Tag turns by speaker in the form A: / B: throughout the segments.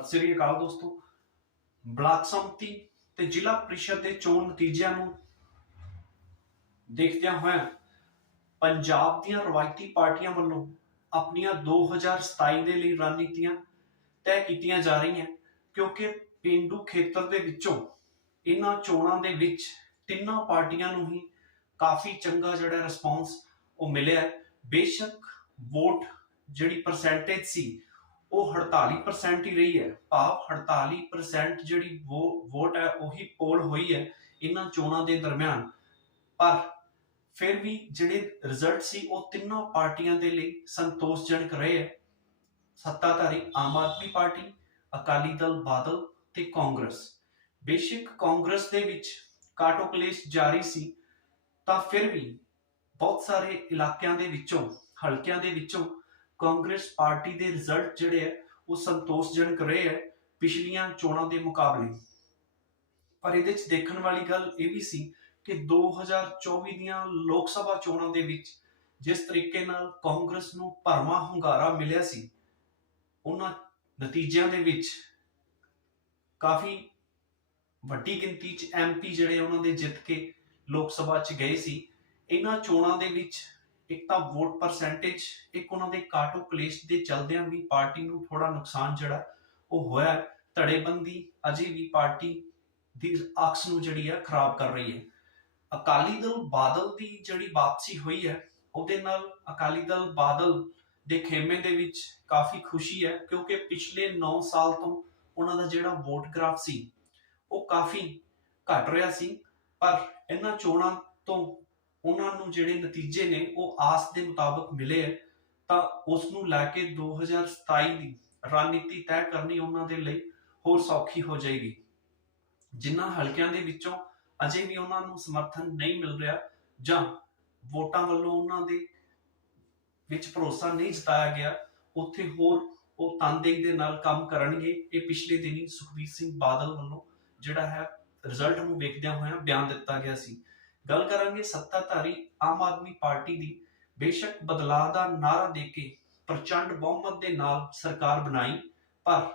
A: ਸਤਿ ਸ੍ਰੀ ਅਕਾਲ ਦੋਸਤੋ ਬਲਾਕ ਸੰਮਤੀ ਤੇ ਜ਼ਿਲ੍ਹਾ ਪ੍ਰੀਸ਼ਦ ਦੇ ਚੋਣ ਨਤੀਜਿਆਂ ਨੂੰ ਦੇਖਦਿਆਂ ਹੋਇਆਂ ਪੰਜਾਬ ਦੀਆਂ ਰਵਾਇਤੀ ਪਾਰਟੀਆਂ ਵੱਲੋਂ ਆਪਣੀਆਂ 2027 ਦੇ ਲਈ ਰਣਨੀਤੀਆਂ ਤੈਅ ਕੀਤੀਆਂ ਜਾ ਰਹੀਆਂ, ਕਿਉਂਕਿ ਪਿੰਡੂ ਖੇਤਰ ਦੇ ਵਿੱਚੋਂ ਇਹਨਾਂ ਚੋਣਾਂ ਦੇ ਵਿੱਚ ਤਿੰਨਾਂ ਪਾਰਟੀਆਂ ਨੂੰ ਹੀ ਕਾਫੀ ਚੰਗਾ ਜਿਹੜਾ ਰਿਸਪੌਂਸ ਉਹ ਮਿਲਿਆ ਹੈ। ਬੇਸ਼ੱਕ ਵੋਟ ਜਿਹੜੀ ਪਰਸੈਂਟੇਜ ਸੀ ਉਹ 48% ਹੀ ਰਹੀ ਹੈ। ਭਾਵ 48% ਜਿਹੜੀ ਵੋਟ ਹੈ, ਉਹੀ ਪੋਲ ਹੋਈ ਹੈ ਇਹਨਾਂ ਚੋਣਾਂ ਦੇ ਦਰਮਿਆਨ। ਪਰ ਫਿਰ ਵੀ ਜਿਹੜੇ ਰਿਜ਼ਲਟ ਸੀ, ਉਹ ਤਿੰਨਾਂ ਪਾਰਟੀਆਂ ਦੇ ਲਈ ਸੰਤੋਸ਼ਜਨਕ ਰਹੇ ਹੈ। ਸੱਤਾਧਾਰੀ ਆਮ ਆਦਮੀ ਪਾਰਟੀ, ਅਕਾਲੀ ਦਲ ਬਾਦਲ ਤੇ ਕਾਂਗਰਸ। ਬੇਸ਼ੱਕ ਕਾਂਗਰਸ ਦੇ ਵਿੱਚ ਕਾਟੋ ਕਲੇਸ਼ ਜਾਰੀ ਸੀ, ਤਾਂ ਫਿਰ ਵੀ ਬਹੁਤ ਸਾਰੇ ਇਲਾਕਿਆਂ ਦੇ ਵਿੱਚੋਂ, ਹਲਕਿਆਂ ਦੇ ਵਿੱਚੋਂ ਕਾਂਗਰਸ ਪਾਰਟੀ ਦੇ ਰਿਜ਼ਲਟ ਜਿਹੜੇ ਹੈ ਉਹ ਸੰਤੋਸ਼ਜਨਕ ਰਹੇ ਹੈ ਪਿਛਲੀਆਂ ਚੋਣਾਂ ਦੇ ਮੁਕਾਬਲੇ। ਪਰ ਇਹਦੇ ਵਿੱਚ ਦੇਖਣ ਵਾਲੀ ਗੱਲ ਇਹ ਵੀ ਸੀ ਕਿ 2024 ਦੀਆਂ ਲੋਕ ਸਭਾ ਚੋਣਾਂ ਦੇ ਵਿੱਚ ਜਿਸ ਤਰੀਕੇ ਨਾਲ ਕਾਂਗਰਸ ਨੂੰ ਭਰਵਾਂ ਹੁੰਗਾਰਾ ਮਿਲਿਆ ਸੀ, ਉਹਨਾਂ ਨਤੀਜਿਆਂ ਦੇ ਵਿੱਚ ਕਾਫੀ ਵੱਡੀ ਗਿਣਤੀ 'ਚ ਐਮਪੀ ਜਿਹੜੇ ਉਹਨਾਂ ਦੇ ਜਿੱਤ ਕੇ ਲੋਕ ਸਭਾ 'ਚ ਗਏ ਸੀ, ਇਹਨਾਂ ਚੋਣਾਂ ਦੇ ਵਿੱਚ ਇੱਕ ਤਾਂ ਵੋਟ ਪਰਸੈਂਟੇਜ ਇੱਕ ਉਹਨਾਂ ਦੇ ਕਾਟੋ ਕਲੇਸ਼ ਦੇ ਚਲਦਿਆਂ ਵੀ ਪਾਰਟੀ ਨੂੰ ਥੋੜਾ ਨੁਕਸਾਨ ਜਿਹੜਾ ਉਹ ਹੋਇਆ ਧੜੇਬੰਦੀ ਅਜੇ ਵੀ ਪਾਰਟੀ ਦੀ ਅਕਸ ਨੂੰ ਜਿਹੜੀ ਹੈ ਖਰਾਬ ਕਰ ਰਹੀ ਹੈ। ਅਕਾਲੀ ਦਲ ਬਾਦਲ ਦੀ ਜਿਹੜੀ ਵਾਪਸੀ ਹੋਈ ਹੈ, ਉਹਦੇ ਨਾਲ ਅਕਾਲੀ ਦਲ ਬਾਦਲ ਦੇ ਖੇਮੇ ਦੇ ਵਿੱਚ ਕਾਫੀ ਖੁਸ਼ੀ ਹੈ, ਕਿਉਂਕਿ ਪਿਛਲੇ 9 ਸਾਲ ਤੋਂ ਉਹਨਾਂ ਦਾ ਜਿਹੜਾ ਵੋਟ ਗ੍ਰਾਫ ਸੀ, ਉਹ ਕਾਫੀ ਘਟ ਰਿਹਾ ਸੀ। ਪਰ ਇਹਨਾਂ ਚੋਣਾਂ ਤੋਂ ਉਹਨਾਂ ਨੂੰ ਜਿਹੜੇ ਨਤੀਜੇ ਨੇ ਉਹ ਆਸ ਦੇ ਮੁਤਾਬਕ ਮਿਲੇ ਹੈ ਤਾਂ ਉਸ ਨੂੰ ਲੈ ਕੇ 2027 ਦੀ ਰਣਨੀਤੀ ਤੈਅ ਕਰਨੀ ਉਹਨਾਂ ਦੇ ਲਈ ਹੋਰ ਸੌਖੀ ਹੋ ਜਾਏਗੀ। ਜਿਨ੍ਹਾਂ ਹਲਕਿਆਂ ਦੇ ਵਿੱਚੋਂ ਅਜੇ ਵੀ ਉਹਨਾਂ ਨੂੰ ਸਮਰਥਨ ਨਹੀਂ ਮਿਲ ਰਿਹਾ ਜਾਂ ਵੋਟਾਂ ਵੱਲੋਂ ਉਹਨਾਂ ਦੇ ਵਿੱਚ ਭਰੋਸਾ ਨਹੀਂ ਜਤਾਇਆ ਗਿਆ, ਉੱਥੇ ਹੋਰ ਉਹ ਤਨਦੇਹੀ ਦੇ ਨਾਲ ਕੰਮ ਕਰਨਗੇ। ਇਹ ਪਿਛਲੇ ਦਿਨੀ ਸੁਖਬੀਰ ਸਿੰਘ ਬਾਦਲ ਵੱਲੋਂ ਜਿਹੜਾ ਹੈ, ਰਿਜ਼ਲਟ ਨੂੰ ਵੇਖਦਿਆਂ ਹੋਇਆਂ ਬਿਆਨ ਦਿੱਤਾ ਗਿਆ ਸੀ। ਗੱਲ ਕਰਾਂਗੇ ਸੱਤਾਧਾਰੀ ਆਮ ਆਦਮੀ ਪਾਰਟੀ ਦੀ। ਬੇਸ਼ੱਕ ਬਦਲਾਅ ਦਾ ਨਾਰਾ ਦੇ ਕੇ ਪ੍ਰਚੰਡ ਬਹੁਮਤ ਦੇ ਨਾਲ ਸਰਕਾਰ ਬਣਾਈ, ਪਰ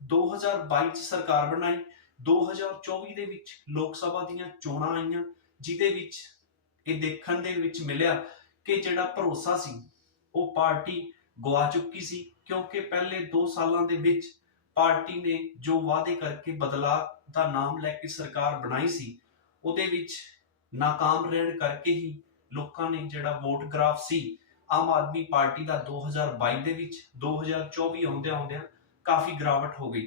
A: 2022 ਚ ਸਰਕਾਰ ਬਣਾਈ 2024 ਦੇ ਵਿੱਚ ਲੋਕ ਸਭਾ ਦੀਆਂ ਚੋਣਾਂ ਆਈਆਂ, ਜਿਹਦੇ ਵਿੱਚ ਇਹ ਦੇਖਣ ਦੇ ਵਿੱਚ ਮਿਲਿਆ ਕਿ ਜਿਹੜਾ ਭਰੋਸਾ ਸੀ, ਉਹ ਪਾਰਟੀ ਗਵਾ ਚੁੱਕੀ ਸੀ, ਕਿਉਂਕਿ ਪਹਿਲੇ 2 ਸਾਲਾਂ ਦੇ ਵਿੱਚ ਪਾਰਟੀ ਨੇ ਜੋ ਵਾਅਦੇ ਕਰਕੇ ਬਦਲਾਅ ਦਾ ਨਾਮ ਲੈ ਕੇ ਸਰਕਾਰ ਬਣਾਈ ਸੀ, ਉਹਦੇ ਵਿੱਚ ਨਾਕਾਮ ਰਹਿਣ ਕਰਕੇ ਹੀ ਲੋਕਾਂ ਨੇ ਜਿਹੜਾ ਵੋਟ ਗ੍ਰਾਫ ਸੀ, ਆਮ ਆਦਮੀ ਪਾਰਟੀ ਦਾ 2022 ਦੇ ਵਿੱਚ 2024 ਆਉਂਦਿਆਂ ਆਉਂਦਿਆਂ ਕਾਫੀ ਗਿਰਾਵਟ ਹੋ ਗਈ।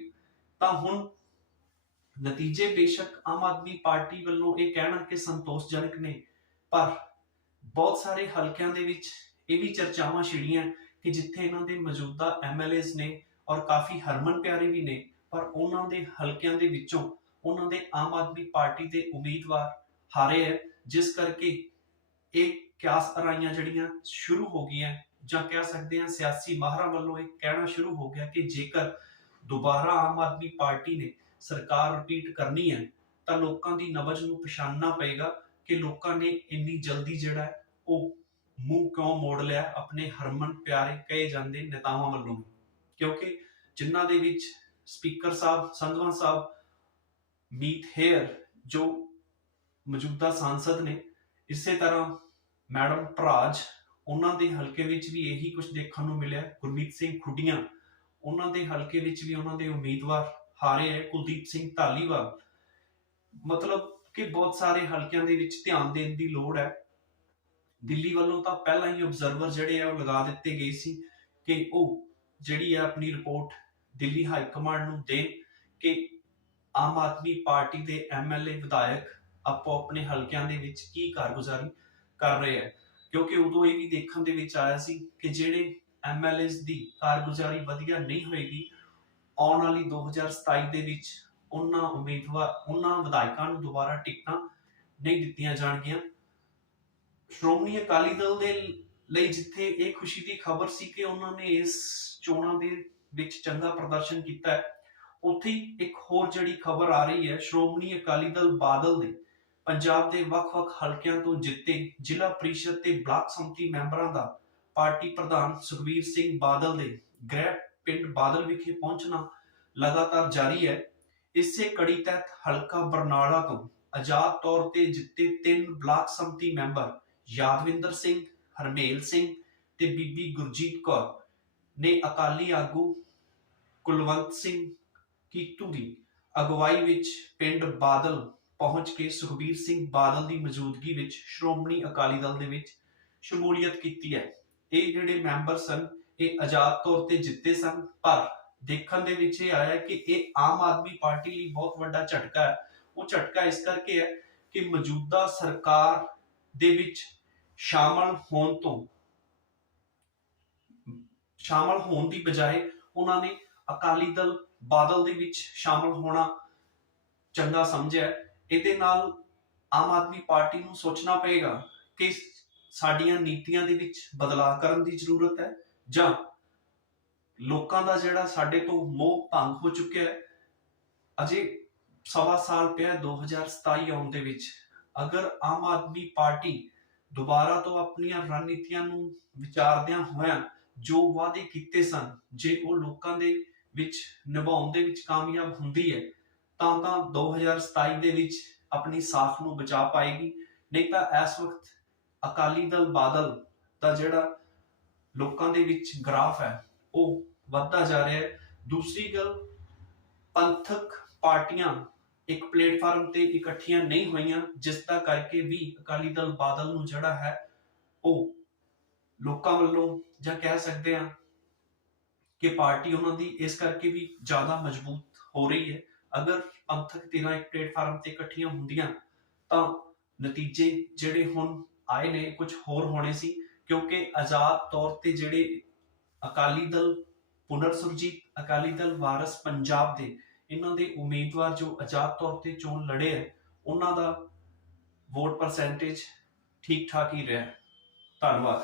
A: ਤਾਂ ਹੁਣ ਨਤੀਜੇ ਬੇਸ਼ੱਕ ਆਮ ਆਦਮੀ ਪਾਰਟੀ ਵੱਲੋਂ ਇਹ ਕਹਿਣਾ ਕਿ ਸੰਤੋਸ਼ਜਨਕ ਨੇ, ਪਰ ਬਹੁਤ ਸਾਰੇ ਹਲਕਿਆਂ ਦੇ ਵਿੱਚ ਇਹ ਵੀ ਚਰਚਾਵਾਂ ਛਿੜੀਆਂ ਕਿ ਜਿੱਥੇ ਇਹਨਾਂ ਦੇ ਮੌਜੂਦਾ ਐਮਐਲਏਜ਼ ਨੇ ਔਰ ਕਾਫੀ ਹਰਮਨ ਪਿਆਰੇ ਵੀ ਨੇ, ਪਰ ਉਹਨਾਂ ਦੇ ਹਲਕਿਆਂ ਦੇ ਵਿੱਚੋਂ ਉਹਨਾਂ ਦੇ ਆਮ ਆਦਮੀ ਪਾਰਟੀ ਦੇ ਉਮੀਦਵਾਰ ਹਾਰੇ ਹੈ, ਜਿਸ ਕਰਕੇ ਇਹ ਕਿਆਸ ਅਰਾਈਆਂ ਜਿਹੜੀਆਂ ਸ਼ੁਰੂ ਹੋ ਗਈਆਂ, ਜਾਂ ਕਹਿ ਸਕਦੇ ਹਾਂ ਸਿਆਸੀ ਮਾਹਰਾਂ ਵੱਲੋਂ ਇਹ ਕਹਿਣਾ ਸ਼ੁਰੂ ਹੋ ਗਿਆ ਕਿ ਜੇਕਰ ਦੁਬਾਰਾ ਆਮ ਆਦਮੀ ਪਾਰਟੀ ਨੇ ਸਰਕਾਰ ਰਿਪੀਟ ਕਰਨੀ ਹੈ, ਤਾਂ ਲੋਕਾਂ ਦੀ ਨਬਜ਼ ਨੂੰ ਪਛਾਣਨਾ ਪਏਗਾ ਕਿ ਲੋਕਾਂ ਨੇ ਇੰਨੀ ਜਲਦੀ ਜਿਹੜਾ ਹੈ, ਉਹ ਮੂੰਹ ਕਿਉਂ ਮੋੜ ਲਿਆ, ਆਪਣੇ ਹਰਮਨ ਪਿਆਰੇ ਕਹੇ ਜਾਂਦੇ ਨੇਤਾਵਾਂ ਵੱਲੋਂ ਕਿਉਂਕਿ ਜਿਨ੍ਹਾਂ ਦੇ ਵਿੱਚ ਸਪੀਕਰ ਸਾਹਿਬ ਸੰਧਵਾਂ ਸਾਹਿਬ, ਮੀਤ ਹੇਅਰ, ਜੋ ਮੌਜੂਦਾ ਸਾਂਸਦ ਨੇ। ਇਸੇ ਤਰ੍ਹਾਂ ਮੈਡਮ ਭਰਾਜ, ਉਹਨਾਂ ਦੇ ਹਲਕੇ ਵਿੱਚ ਵੀ ਇਹੀ ਕੁਝ ਦੇਖਣ ਨੂੰ ਮਿਲਿਆ। ਗੁਰਮੀਤ ਸਿੰਘ ਖੁੱਡੀਆਂ, ਉਹਨਾਂ ਦੇ ਹਲਕੇ ਵਿੱਚ ਵੀ ਉਹਨਾਂ ਦੇ ਉਮੀਦਵਾਰ ਹਾਰੇ ਹੈ ਕੁਲਦੀਪ ਸਿੰਘ ਧਾਲੀਵਾਲ। ਮਤਲਬ ਕਿ ਬਹੁਤ ਸਾਰੇ ਹਲਕਿਆਂ ਦੇ ਵਿੱਚ ਧਿਆਨ ਦੇਣ ਦੀ ਲੋੜ ਹੈ। ਦਿੱਲੀ ਵੱਲੋਂ ਤਾਂ ਪਹਿਲਾਂ ਹੀ ਆਬਜ਼ਰਵਰ ਜਿਹੜੇ ਆ ਉਹ ਲਗਾ ਦਿੱਤੇ ਗਏ ਸੀ ਕਿ ਉਹ ਜਿਹੜੀ ਆ ਆਪਣੀ ਰਿਪੋਰਟ ਦਿੱਲੀ ਹਾਈ ਕਮਾਂਡ ਨੂੰ ਦੇਣ ਕਿ ਆਮ ਆਦਮੀ ਪਾਰਟੀ ਦੇ ਐਮਐਲਏ ਵਿਧਾਇਕ ਆਪੋ ਆਪਣੇ ਹਲਕਿਆਂ ਦੇ ਵਿੱਚ ਕੀ ਕਾਰਗੁਜ਼ਾਰੀ ਕਰ ਰਹੇ ਹੈ ਕਿਉਂਕਿ ਉਦੋਂ ਇਹ ਵੀ ਦੇਖਣ ਦੇ ਵਿੱਚ ਆਇਆ ਸੀ ਕਿ ਜਿਹੜੇ ਐਮਐਲਏਸ ਦੀ ਕਾਰਗੁਜ਼ਾਰੀ ਵਧੀਆ ਨਹੀਂ ਹੋਏਗੀ, ਆਉਣ ਵਾਲੀ 2027 ਦੇ ਵਿੱਚ ਉਹਨਾਂ ਉਮੀਦਵਾਰ ਉਹਨਾਂ ਵਿਧਾਇਕਾਂ ਨੂੰ ਦੁਬਾਰਾ ਟਿਕਟਾਂ ਨਹੀਂ ਦਿੱਤੀਆਂ ਜਾਣਗੀਆਂ। ਸ਼੍ਰੋਮਣੀ ਅਕਾਲੀ ਦਲ ਦੇ ਲਈ ਜਿੱਥੇ ਇਹ ਖੁਸ਼ੀ ਦੀ ਖਬਰ ਸੀ ਕਿ ਉਹਨਾਂ ਨੇ ਇਸ ਚੋਣਾਂ ਦੇ ਵਿੱਚ ਚੰਗਾ ਪ੍ਰਦਰਸ਼ਨ ਕੀਤਾ ਹੈ, ਉੱਥੇ ਇੱਕ ਹੋਰ ਜਿਹੜੀ ਖਬਰ ਆ ਰਹੀ ਹੈ, ਸ਼੍ਰੋਮਣੀ ਅਕਾਲੀ ਦਲ ਬਾਦਲ ਦੇ। ਪੰਜਾਬ ਦੇ ਵੱਖ-ਵੱਖ ਹਲਕਿਆਂ ਤੋਂ ਜਿੱਤੇ ਜ਼ਿਲ੍ਹਾ ਪ੍ਰੀਸ਼ਦ ਤੇ ਬਲਾਕ ਸੰਮਤੀ ਮੈਂਬਰਾਂ ਦਾ ਪਾਰਟੀ ਪ੍ਰਧਾਨ ਸੁਖਬੀਰ ਸਿੰਘ ਬਾਦਲ ਦੇ ਗ੍ਰਹਿ ਪਿੰਡ ਬਾਦਲ ਵਿਖੇ ਪਹੁੰਚਣਾ ਲਗਾਤਾਰ ਜਾਰੀ ਹੈ। ਇਸੇ ਕੜੀ ਤਹਿਤ ਹਲਕਾ ਬਰਨਾਲਾ ਤੋਂ ਆਜ਼ਾਦ ਤੌਰ ਤੇ ਜਿੱਤੇ ਤਿੰਨ ਬਲਾਕ ਸੰਮਤੀ ਮੈਂਬਰ ਯਾਦਵਿੰਦਰ ਸਿੰਘ, ਹਰਮੇਲ ਸਿੰਘ ਤੇ ਬੀਬੀ ਗੁਰਜੀਤ ਕੌਰ ਨੇ ਅਕਾਲੀ ਆਗੂ ਕੁਲਵੰਤ ਸਿੰਘ ਕੀਤੂ ਦੀ ਅਗਵਾਈ ਵਿੱਚ ਪਿੰਡ ਬਾਦਲ ਪਹੁੰਚ ਕੇ ਸੁਖਬੀਰ ਸਿੰਘ ਬਾਦਲ ਦੀ ਮੌਜੂਦਗੀ ਵਿੱਚ ਸ਼੍ਰੋਮਣੀ ਅਕਾਲੀ ਦਲ ਦੇ ਵਿੱਚ ਸ਼ਮੂਲੀਅਤ ਕੀਤੀ ਹੈ। ਇਹ ਜਿਹੜੇ ਮੈਂਬਰ ਸਨ, ਇਹ ਆਜ਼ਾਦ ਤੌਰ ਤੇ ਜਿੱਤੇ ਸਨ, ਪਰ ਦੇਖਣ ਦੇ ਵਿੱਚ ਇਹ ਆਇਆ ਕਿ ਇਹ ਆਮ ਆਦਮੀ ਪਾਰਟੀ ਲਈ ਬਹੁਤ ਵੱਡਾ ਝਟਕਾ ਹੈ। ਉਹ ਝਟਕਾ ਇਸ ਕਰਕੇ ਹੈ ਕਿ ਮੌਜੂਦਾ ਸਰਕਾਰ ਦੇ ਵਿੱਚ ਸ਼ਾਮਲ ਹੋਣ ਤੋਂ ਸ਼ਾਮਲ ਹੋਣ ਦੀ ਬਜਾਏ ਉਹਨਾਂ ਨੇ ਅਕਾਲੀ ਦਲ ਬਾਦਲ ਦੇ ਵਿੱਚ ਸ਼ਾਮਲ ਹੋਣਾ ਚੰਗਾ ਸਮਝਿਆ ਇਹਦੇ ਨਾਲ ਆਮ ਆਦਮੀ ਪਾਰਟੀ ਨੂੰ ਸੋਚਣਾ ਪਏਗਾ ਕਿ ਸਾਡੀਆਂ ਨੀਤੀਆਂ ਦੇ ਵਿੱਚ ਬਦਲਾਅ ਕਰਨ ਦੀ ਜ਼ਰੂਰਤ ਹੈ ਜਾਂ ਲੋਕਾਂ ਦਾ ਜਿਹੜਾ ਸਾਡੇ ਤੋਂ ਮੋਹ ਭੰਗ ਹੋ ਚੁੱਕਿਆ ਹੈ। ਅਜੇ ਸਵਾ ਸਾਲ ਪਿਆ 2027 ਆਉਣ ਦੇ ਵਿੱਚ। ਅਗਰ ਆਮ ਆਦਮੀ ਪਾਰਟੀ ਦੁਬਾਰਾ ਤੋਂ ਆਪਣੀਆਂ ਰਣਨੀਤੀਆਂ ਨੂੰ ਵਿਚਾਰਦਿਆਂ ਹੋਇਆਂ ਜੋ ਵਾਅਦੇ ਕੀਤੇ ਸਨ, ਜੇ ਉਹ ਲੋਕਾਂ ਦੇ ਵਿੱਚ ਨਿਭਾਉਣ ਦੇ ਵਿੱਚ ਕਾਮਯਾਬ ਹੁੰਦੀ ਹੈ ਤਾਂ ਤਾਂ 2027 ਦੇ ਵਿੱਚ ਆਪਣੀ ਸਾਖ ਨੂੰ ਬਚਾ ਪਾਏਗੀ। ਨਹੀਂ ਤਾਂ ਇਸ ਵਕਤ ਅਕਾਲੀ ਦਲ ਬਾਦਲ ਦਾ ਜਿਹੜਾ ਲੋਕਾਂ ਦੇ ਵਿੱਚ ਗ੍ਰਾਫ ਹੈ, ਉਹ ਵੱਧਦਾ ਜਾ ਰਿਹਾ ਹੈ। ਦੂਸਰੀ ਗੱਲ, ਪੰਥਕ ਪਾਰਟੀਆਂ ਇੱਕ ਪਲੇਟਫਾਰਮ ਤੇ ਇਕੱਠੀਆਂ ਨਹੀਂ ਹੋਈਆਂ, ਜਿਸ ਦਾ ਕਰਕੇ ਵੀ ਅਕਾਲੀ ਦਲ ਬਾਦਲ ਨੂੰ ਜਿਹੜਾ ਹੈ, ਉਹ ਲੋਕਾਂ ਵੱਲੋਂ ਜਾਂ ਕਹਿ ਸਕਦੇ ਆ ਕਿ ਪਾਰਟੀ ਉਹਨਾਂ ਦੀ ਇਸ ਕਰਕੇ ਵੀ ਜ਼ਿਆਦਾ ਮਜ਼ਬੂਤ ਹੋ ਰਹੀ ਹੈ। ਅਗਰ ਪੰਥਕ ਧਿਰਾਂ ਇੱਕ ਪਲੇਟਫਾਰਮ ਤੇ ਇਕੱਠੀਆਂ ਹੁੰਦੀਆਂ, ਤਾਂ ਨਤੀਜੇ ਜਿਹੜੇ ਹੁਣ ਆਏ ਨੇ ਕੁਝ ਹੋਰ ਹੋਣੇ ਸੀ, ਕਿਉਂਕਿ ਆਜ਼ਾਦ ਤੌਰ ਤੇ ਜਿਹੜੇ ਅਕਾਲੀ ਦਲ ਪੁਨਰ ਸੁਰਜੀਤ, ਅਕਾਲੀ ਦਲ ਵਾਰਸ ਪੰਜਾਬ ਦੇ, ਇਹਨਾਂ ਦੇ ਉਮੀਦਵਾਰ ਜੋ ਆਜ਼ਾਦ ਤੌਰ ਤੇ ਚੋਣ ਲੜੇ ਹੈ ਉਹਨਾਂ ਦਾ ਵੋਟ ਪਰਸੈਂਟੇਜ ਠੀਕ ਠਾਕ ਹੀ ਰਿਹਾ। ਧੰਨਵਾਦ।